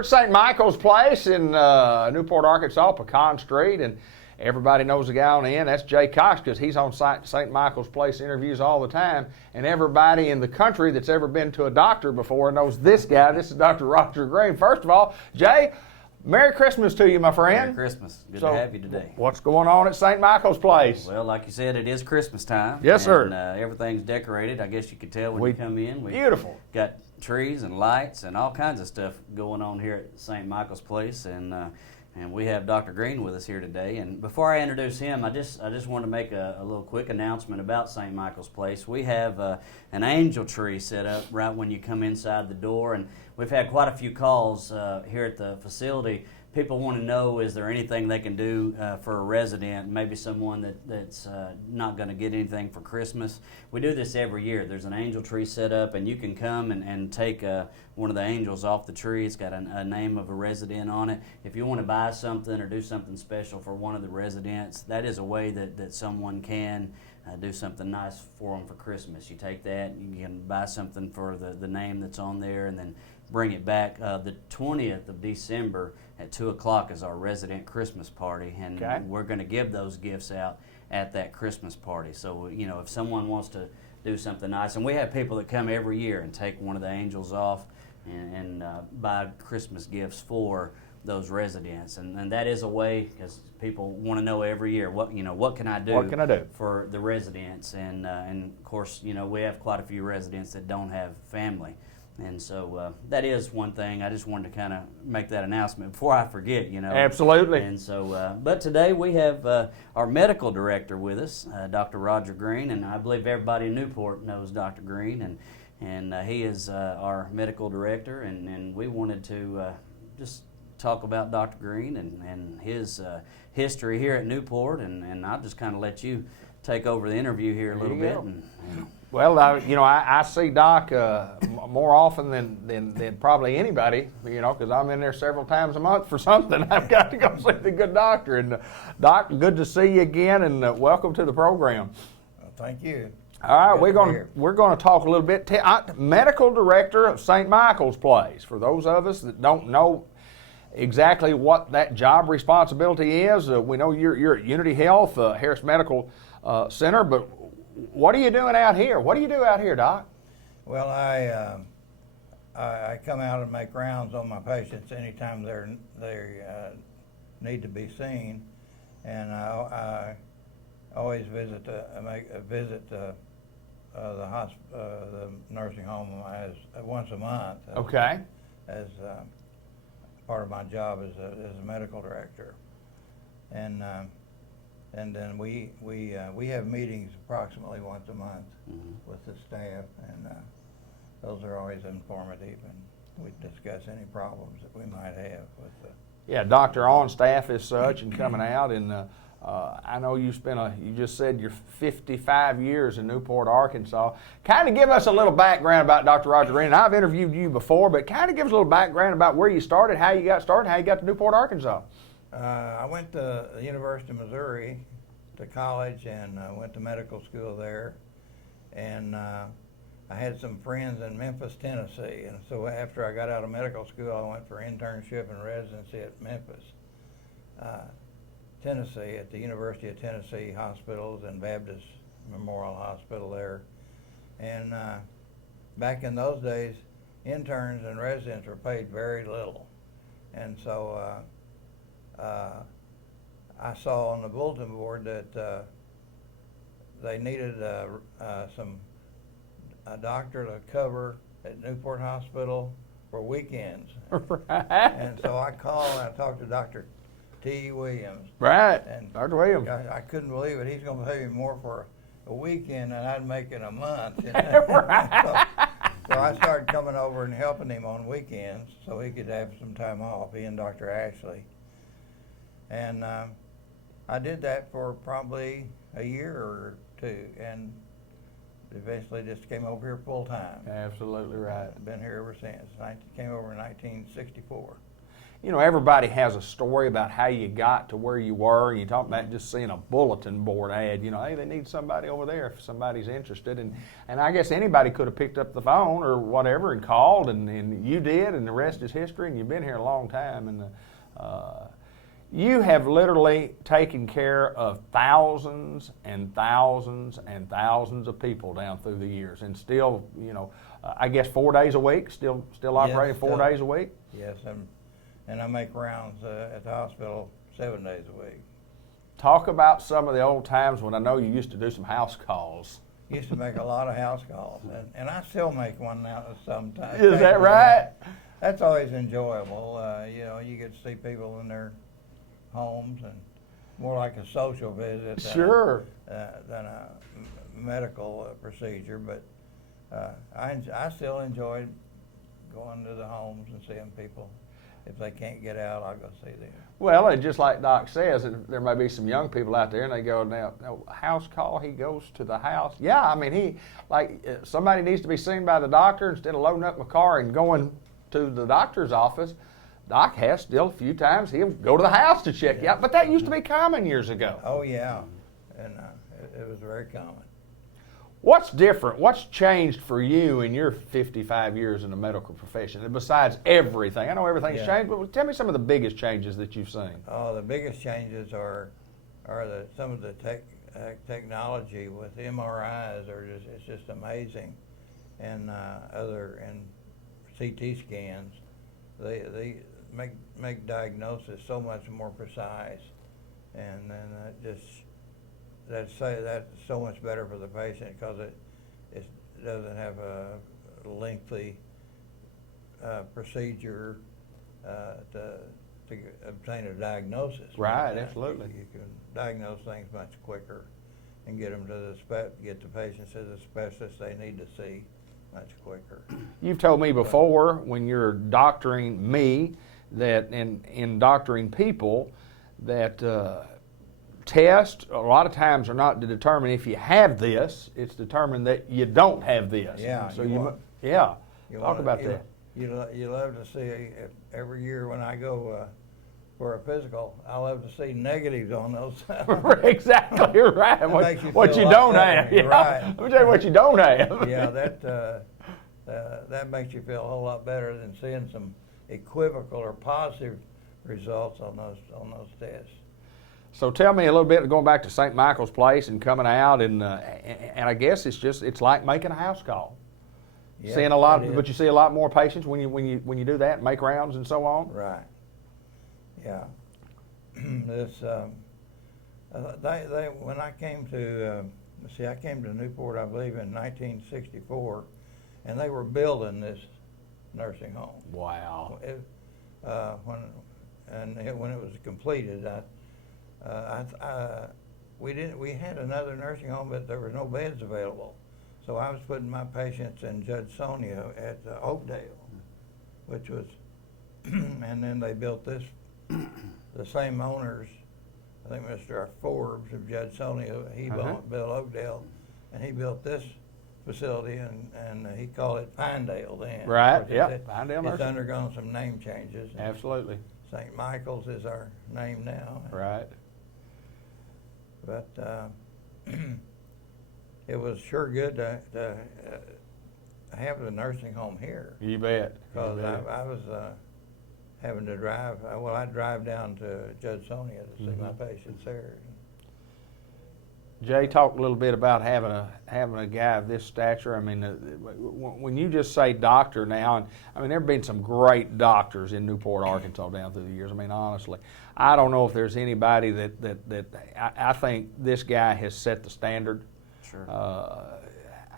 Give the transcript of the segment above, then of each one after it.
We're at St. Michael's Place in Newport, Arkansas, Pecan Street, and everybody knows the guy on the end. That's Jay Cox, because he's on St. Michael's Place interviews all the time, and everybody in the country that's ever been to a doctor before knows this guy. This is Dr. Roger Green. First of all, Jay, Merry Christmas to you, my friend. Merry Christmas. Good to have you today. What's going on at St. Michael's Place? Well, like you said, it is Christmas time. Yes, sir. And everything's decorated. I guess you could tell when you come in. Beautiful. Got trees and lights and all kinds of stuff going on here at St. Michael's Place. And we have Dr. Green with us here today. And before I introduce him, I just want to make a little quick announcement about St. Michael's Place. We have an angel tree set up right when you come inside the door, and we've had quite a few calls here at the facility. People want to know, is there anything they can do for a resident, maybe someone that's not going to get anything for Christmas. We do this every year. There's an angel tree set up, and you can come and take one of the angels off the tree. It's got a name of a resident on it. If you want to buy something or do something special for one of the residents, that is a way that someone can do something nice for them for Christmas. You take that, you can buy something for the name that's on there, and then bring it back. The 20th of December at 2 o'clock is our resident Christmas party, and we're going to give those gifts out at that Christmas party. So, you know, if someone wants to do something nice, and we have people that come every year and take one of the angels off and buy Christmas gifts for those residents, and that is a way, because people want to know every year, what can I do for the residents, and of course, you know, we have quite a few residents that don't have family. And so that is one thing. I just wanted to kind of make that announcement before I forget, you know. Absolutely. And so, but today we have our medical director with us, Dr. Roger Green, and I believe everybody in Newport knows Dr. Green, and he is our medical director, and we wanted to just talk about Dr. Green and his history here at Newport, and I'll just kind of let you take over the interview here a little bit. Well, I see Doc more often than probably anybody, you know, because I'm in there several times a month for something. I've got to go see the good doctor. And Doc, good to see you again, and welcome to the program. Well, thank you. All right, we're going to talk a little bit. Medical director of St. Michael's Place. For those of us that don't know exactly what that job responsibility is, we know you're at Unity Health, Harris Medical Center, but what are you doing out here? What do you do out here, Doc? Well, I come out and make rounds on my patients anytime they need to be seen, and I always visit the nursing home once a month. As part of my job as a medical director, and then we have meetings approximately once a month with the staff, and those are always informative, and we discuss any problems that we might have with the. Yeah, doctor on staff as such and coming out, and I know you just said you're 55 years in Newport, Arkansas. Kind of give us a little background about Dr. Roger Green. And I've interviewed you before, but kind of give us a little background about where you started, how you got started, how you got to Newport, Arkansas. I went to the University of Missouri to college, and went to medical school there, and I had some friends in Memphis, Tennessee, and so after I got out of medical school, I went for internship and residency at Memphis, Tennessee, at the University of Tennessee Hospitals and Baptist Memorial Hospital there. And back in those days, interns and residents were paid very little, and so I saw on the bulletin board that they needed a doctor to cover at Newport Hospital for weekends. Right. And so I called and I talked to Dr. T. Williams. Right, and Dr. Williams. I couldn't believe it. He's going to pay me more for a weekend than I'd make in a month. Right. So I started coming over and helping him on weekends so he could have some time off, he and Dr. Ashley. And I did that for probably a year or two, and eventually just came over here full time. Absolutely right. I've been here ever since. I came over in 1964. you know, everybody has a story about how you got to where you were. You talk about just seeing a bulletin board ad, you know, hey, they need somebody over there if somebody's interested. And I guess anybody could have picked up the phone or whatever and called, and you did, and the rest is history, and you've been here a long time. And you have literally taken care of thousands and thousands and thousands of people down through the years, and still, you know, I guess 4 days a week, still operating 4 days a week? Yes, and I make rounds at the hospital 7 days a week. Talk about some of the old times when I know you used to do some house calls. Used to make a lot of house calls, and I still make one now sometimes. Is that right? That's always enjoyable. You know, you get to see people in their homes, and more like a social visit Sure. Than a medical procedure. But I still enjoy going to the homes and seeing people. If they can't get out, I'll go see them. Well, and just like Doc says, there may be some young people out there, and they go, now house call, he goes to the house. Yeah, I mean, somebody needs to be seen by the doctor instead of loading up my car and going to the doctor's office. Doc has still a few times, he'll go to the house to check you out, but that used to be common years ago. Oh, yeah, and it was very common. What's different? What's changed for you in your 55 years in the medical profession, besides everything? I know everything's changed, but tell me some of the biggest changes that you've seen. Oh, the biggest changes are some of the technology with MRIs it's just amazing, and CT scans. They make diagnosis so much more precise, and then that's so much better for the patient because it doesn't have a lengthy procedure to obtain a diagnosis. Right, absolutely. You can diagnose things much quicker and get them to get the patients to the specialist they need to see much quicker. You've told me before when you're doctoring me that in doctoring people that tests a lot of times are not to determine if you have this, it's determined that you don't have this. Yeah. So talk about that. You love to see every year when I go for a physical, I love to see negatives on those. Exactly right. What you don't have. Yeah. Right. Let me tell you what you don't have. Yeah, that makes you feel a whole lot better than seeing some equivocal or positive results on those tests. So tell me a little bit, going back to St. Michael's Place and coming out, and I guess it's like making a house call. Yeah, Seeing a lot, but you see a lot more patients when you do that, make rounds and so on. Right. Yeah. When I came to I came to Newport, I believe in 1964, and they were building this nursing home. Wow. When it was completed, we had another nursing home, but there were no beds available. So I was putting my patients in Judge Sonia at Oakdale, which was, and then they built this, the same owners, I think Mr. Forbes of Judge Sonia, he built Oakdale, and he built this facility, and he called it Pinedale then. Right, yeah, Pinedale It's Nursing. undergone some name changes. Absolutely. St. Michael's is our name now. Right. But it was sure good to have the nursing home here. You bet. Because I was having to drive. I drive down to Judge Sonia to see my patients there. Jay, talk a little bit about having a guy of this stature. I mean, when you just say doctor now, and I mean, there have been some great doctors in Newport, Arkansas down through the years. I mean, honestly, I don't know if there's anybody that I think this guy has set the standard. Sure.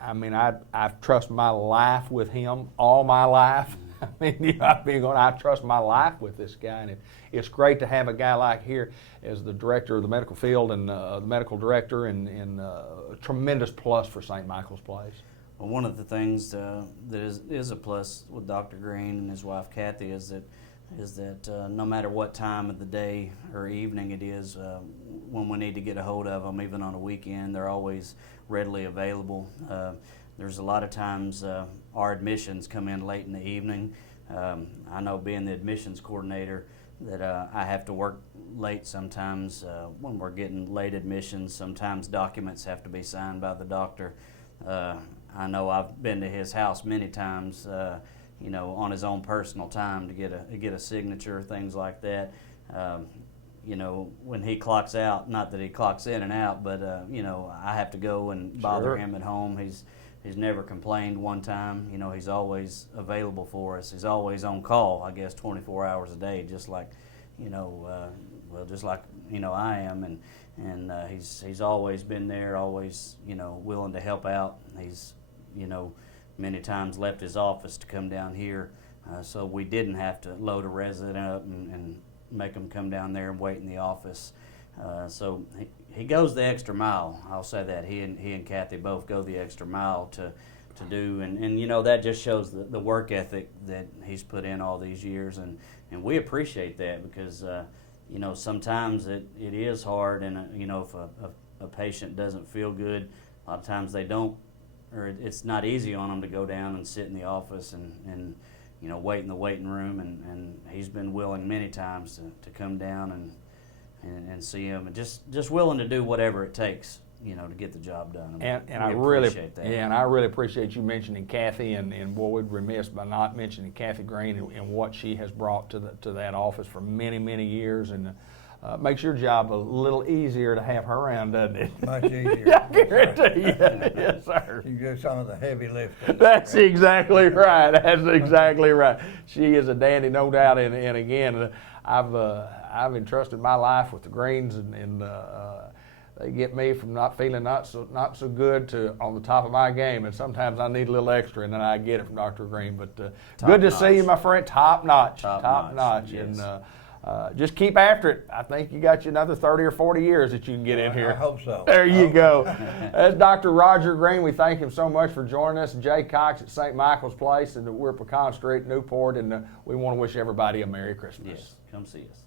I mean, I trust my life with him all my life. I mean, I trust my life with this guy, and it's great to have a guy like here as the director of the medical field and the medical director, and a tremendous plus for St. Michael's Place. Well, one of the things that is a plus with Dr. Green and his wife Kathy is that no matter what time of the day or evening it is, when we need to get a hold of them, even on a weekend, they're always readily available. There's a lot of times our admissions come in late in the evening, I know being the admissions coordinator that I have to work late sometimes when we're getting late admissions. Sometimes documents have to be signed by the doctor. I know I've been to his house many times, you know, on his own personal time to get a signature, things like that. You know, when he clocks out, not that he clocks in and out, but you know, I have to go and bother him at home. He's never complained one time. You know, he's always available for us. He's always on call, I guess, 24 hours a day, just like, you know, well, just like, you know, I am. And he's always been there, always, you know, willing to help out. He's, you know, many times left his office to come down here, so we didn't have to load a resident up and make them come down there and wait in the office. So he goes the extra mile. I'll say that he and Kathy both go the extra mile to do, and you know, that just shows the work ethic that he's put in all these years, and we appreciate that, because you know, sometimes it is hard, and you know, if a patient doesn't feel good, a lot of times they don't, or it's not easy on them to go down and sit in the office and you know, wait in the waiting room, and he's been willing many times to come down and see him, and just willing to do whatever it takes, you know, to get the job done. And I really appreciate that. Yeah, and I really appreciate you mentioning Kathy, and boy, we'd remiss by not mentioning Kathy Green and what she has brought to that office for many, many years, and makes your job a little easier to have her around, doesn't it? Much easier. Yeah, I guarantee you. Yes, sir. You do some of the heavy lifting. That's exactly right. That's exactly right. She is a dandy, no doubt. And again, I've entrusted my life with the Greens, and they get me from not feeling not so good to on the top of my game, and sometimes I need a little extra, and then I get it from Dr. Green. But good to see you, my friend. Top notch. Top notch. Yes. And just keep after it. I think you got you another 30 or 40 years that you can get in here. I hope so. There you go. That's Dr. Roger Green. We thank him so much for joining us. Jay Cox at St. Michael's Place, and we're at Pecan Street, Newport, and we want to wish everybody a Merry Christmas. Yes, come see us.